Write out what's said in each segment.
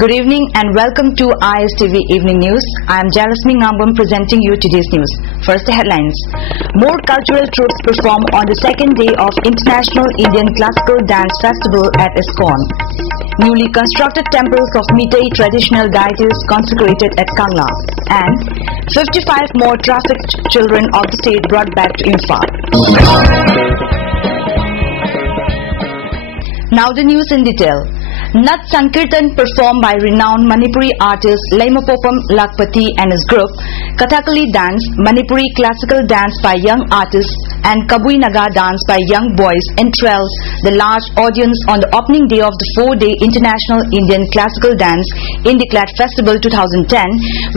Good evening and welcome to ISTV Evening News. I am Jalasmi Ngambam presenting you today's news. First, the headlines. More cultural troupes perform on the second day of International Indian Classical Dance Festival at ISKCON. Newly constructed temples of Meitei traditional deities consecrated at Kangla. And 55 more trafficked children of the state brought back to Imphal. Now the news in detail. Nat Sankirtan performed by renowned Manipuri artist Laimapopam Lakpati and his group, Kathakali dance, Manipuri classical dance by young artists and Kabui Naga dance by young boys enthralled the large audience on the opening day of the 4-day International Indian Classical Dance Indiclat Festival 2010,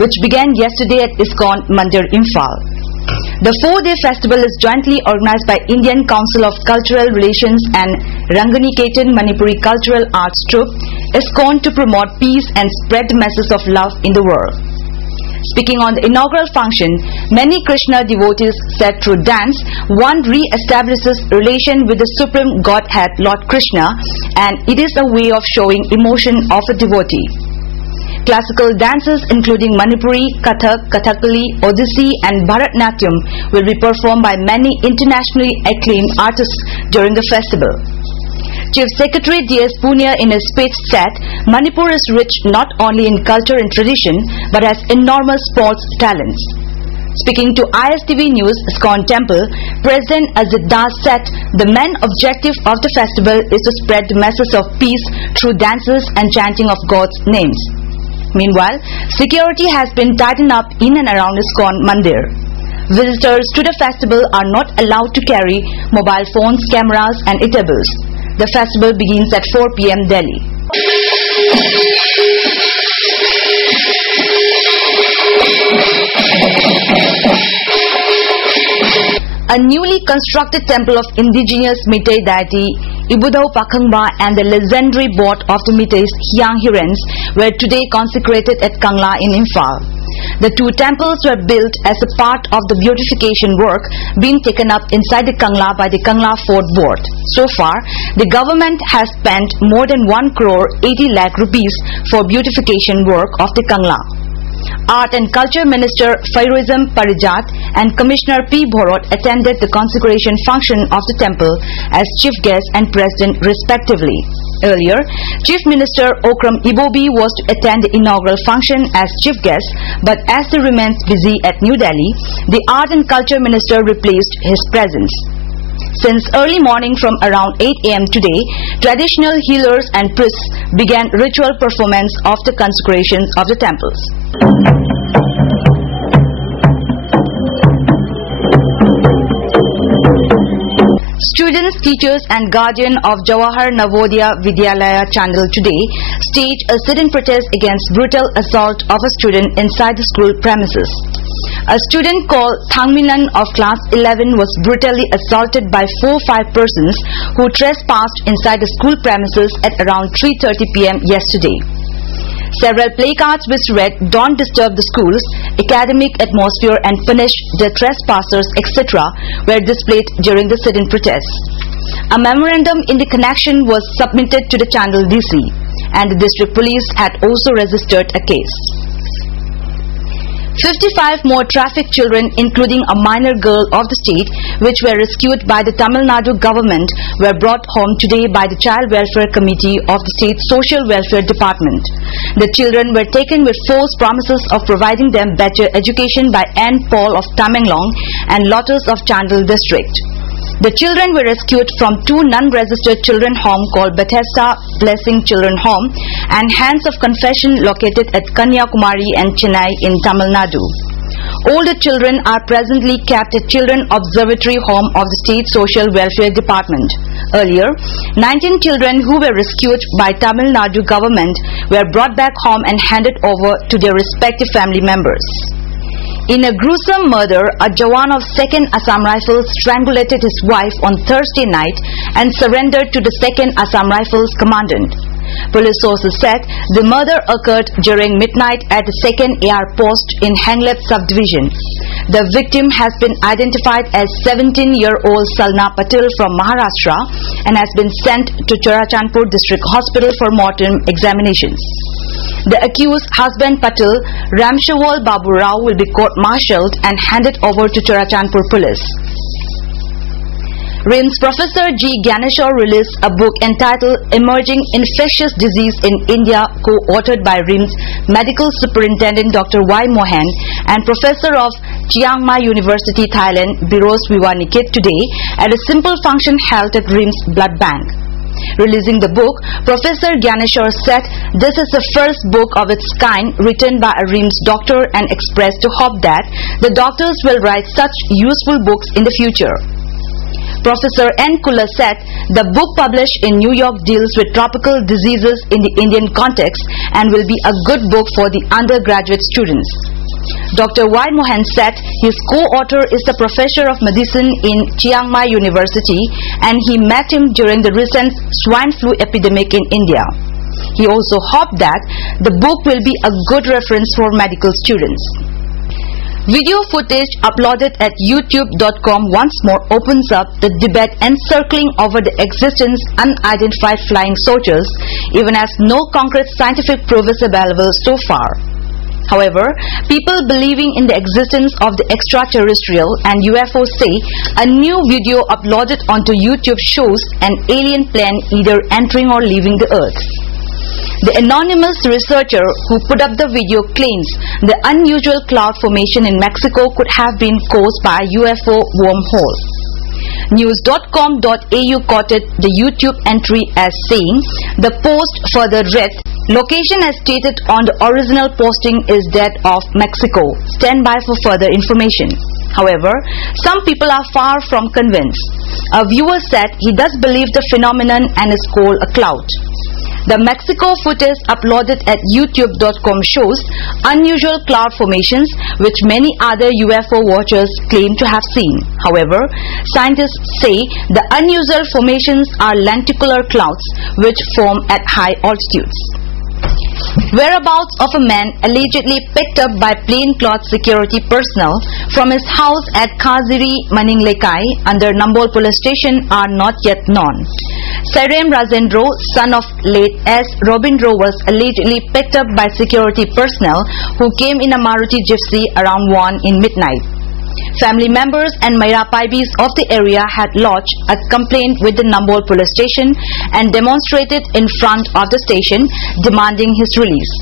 which began yesterday at ISKCON Mandir, Imphal. The 4-day festival is jointly organized by Indian Council of Cultural Relations and Ranganiketan Manipuri Cultural Arts Troupe, ISKCON, to promote peace and spread the message of love in the world. Speaking on the inaugural function, many Krishna devotees said through dance, one re-establishes relation with the Supreme Godhead Lord Krishna, and it is a way of showing emotion of a devotee. Classical dances including Manipuri, Kathak, Kathakali, Odissi and Bharatnatyam will be performed by many internationally acclaimed artists during the festival. Chief Secretary D.S. Punia in his speech said, Manipur is rich not only in culture and tradition but has enormous sports talents. Speaking to ISTV News, ISKCON Temple, President Azit Das said the main objective of the festival is to spread the message of peace through dances and chanting of God's names. Meanwhile, security has been tightened up in and around ISKCON Mandir. Visitors to the festival are not allowed to carry mobile phones, cameras and eatables. The festival begins at 4 p.m. Delhi. A newly constructed temple of indigenous Meitei deity Ibudau Pakhangba and the legendary boat of the Meiteis Hyang Hirens were today consecrated at Kangla in Imphal. The two temples were built as a part of the beautification work being taken up inside the Kangla by the Kangla Fort Board. So far, the government has spent more than 1 crore 80 lakh rupees for beautification work of the Kangla. Art and Culture Minister Fairoizam Parijat and Commissioner P. Bhorot attended the consecration function of the temple as chief guest and president respectively. Earlier, Chief Minister Okram Ibobi was to attend the inaugural function as chief guest, but as he remains busy at New Delhi, the Art and Culture Minister replaced his presence. Since early morning from around 8 a.m. today, traditional healers and priests began ritual performance of the consecrations of the temples. Students, teachers and guardian of Jawahar Navodaya Vidyalaya Chandel today staged a sit-in protest against brutal assault of a student inside the school premises. A student called Thangmilan of class 11 was brutally assaulted by 4-5 persons who trespassed inside the school premises at around 3:30 p.m. yesterday. Several placards which read, "Don't disturb the schools, academic atmosphere and punish the trespassers," etc. were displayed during the sit-in protest. A memorandum in the connection was submitted to the Chandel DC, and the district police had also registered a case. 55 more trafficked children, including a minor girl of the state, which were rescued by the Tamil Nadu government, were brought home today by the Child Welfare Committee of the State Social Welfare Department. The children were taken with false promises of providing them better education by N. Paul of Tamenglong and Lotus of Chandel district. The children were rescued from 2 non-registered children home called Bethesda Blessing Children Home and Hands of Confession located at Kanyakumari and Chennai in Tamil Nadu. All the children are presently kept at Children Observatory Home of the State Social Welfare Department. Earlier, 19 children who were rescued by Tamil Nadu government were brought back home and handed over to their respective family members. In a gruesome murder, a Jawan of 2nd Assam Rifles strangulated his wife on Thursday night and surrendered to the 2nd Assam Rifles commandant. Police sources said the murder occurred during midnight at the 2nd AR post in Hanglep subdivision. The victim has been identified as 17-year-old Salna Patil from Maharashtra and has been sent to Churachandpur District Hospital for mortem examinations. The accused husband Patil, Ramshawal Babu Rao, will be court-martialed and handed over to Churachandpur police. RIMS Professor G. Gyaneshwar released a book entitled Emerging Infectious Disease in India, co-authored by RIMS Medical Superintendent Dr. Y. Mohan and Professor of Chiang Mai University, Thailand, Biros Viwanikit today at a simple function held at RIMS Blood Bank. Releasing the book, Professor Gyaneshwar said this is the first book of its kind written by a RIMS doctor and expressed the hope that the doctors will write such useful books in the future. Professor N. Kula said the book published in New York deals with tropical diseases in the Indian context and will be a good book for the undergraduate students. Dr. Y. Mohan said his co-author is the professor of medicine in Chiang Mai University and he met him during the recent swine flu epidemic in India. He also hoped that the book will be a good reference for medical students. Video footage uploaded at youtube.com once more opens up the debate encircling over the existence of unidentified flying saucers, even as no concrete scientific proof is available so far. However, people believing in the existence of the extraterrestrial and UFO say a new video uploaded onto YouTube shows an alien plane either entering or leaving the Earth. The anonymous researcher who put up the video claims the unusual cloud formation in Mexico could have been caused by a UFO wormhole. News.com.au quoted the YouTube entry as saying, the post further read, location as stated on the original posting is that of Mexico. Stand by for further information. However, some people are far from convinced. A viewer said he does believe the phenomenon and is called a cloud. The Mexico footage uploaded at youtube.com shows unusual cloud formations which many other UFO watchers claim to have seen. However, scientists say the unusual formations are lenticular clouds which form at high altitudes. Whereabouts of a man allegedly picked up by plainclothes security personnel from his house at Khaziri Maninglekai under Nambol police station are not yet known. Serem Rajendro, son of late S. Robindro, was allegedly picked up by security personnel who came in a Maruti Gypsy around 1 in midnight. Family members and Maira Paibis of the area had lodged a complaint with the Nambol police station and demonstrated in front of the station demanding his release.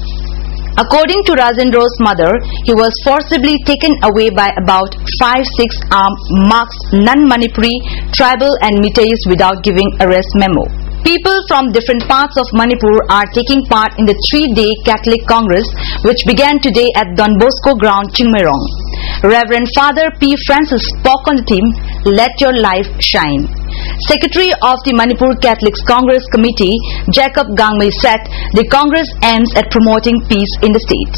According to Rajendro's mother, he was forcibly taken away by about 5-6 armed marks non-Manipuri, tribal and Meiteis without giving arrest memo. People from different parts of Manipur are taking part in the 3-day Catholic Congress which began today at Don Bosco Ground, Chingmerong. Reverend Father P. Francis spoke on the theme, Let Your Life Shine. Secretary of the Manipur Catholic Congress Committee, Jacob Gangmei, said the Congress aims at promoting peace in the state.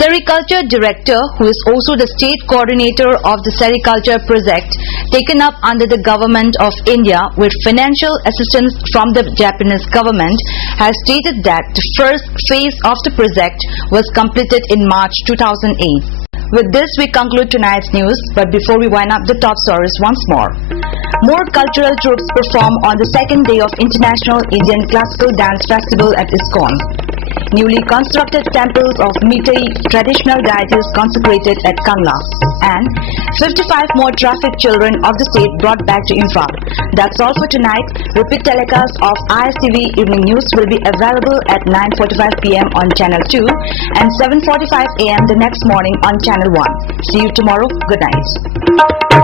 Sericulture Director, who is also the state coordinator of the Sericulture project taken up under the Government of India with financial assistance from the Japanese government, has stated that the first phase of the project was completed in March 2008. With this, we conclude tonight's news, but before we wind up the top stories once more. More cultural troupes perform on the second day of International Indian Classical Dance Festival at ISKCON. Newly constructed temples of Meitei traditional deities consecrated at Kangla. And 55 more trafficked children of the state brought back to Imphal. That's all for tonight. Repeat telecast of ISTV Evening News will be available at 9:45 p.m. on Channel 2 and 7:45 a.m. the next morning on Channel 1. See you tomorrow. Good night.